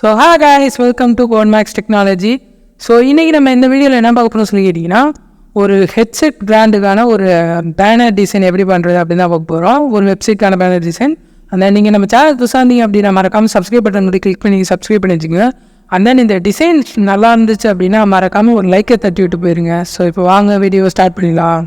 So hi guys, welcome to கோன்மேக்ஸ் technology. So இன்றைக்கி நம்ம இந்த வீடியோவில் என்ன பார்க்க போகிறோம் சொல்லி கேட்டிங்கன்னா, ஒரு ஹெட்செட் பிராண்டுக்கான ஒரு பேனர் டிசைன் எப்படி பண்ணுறது அப்படின்னு தான் பார்க்க போகிறோம். ஒரு வெப்சைட்கான பேனர் டிசைன். அந்த நீங்கள் நம்ம சேனல் புதுசாக இருந்தீங்க அப்படின்னா மறக்காமல் சப்ஸ்கிரைப் பட்டன் வந்து கிளிக் பண்ணி சப்ஸ்கிரைப் பண்ணி வச்சுக்கோங்க. அண்ட் தென் இந்த டிசைன் நல்லா இருந்துச்சு அப்படின்னா மறக்காமல் ஒரு லைக்கை தட்டி விட்டு போயிருங்க. ஸோ இப்போ வாங்க வீடியோ ஸ்டார்ட் பண்ணிடலாம்.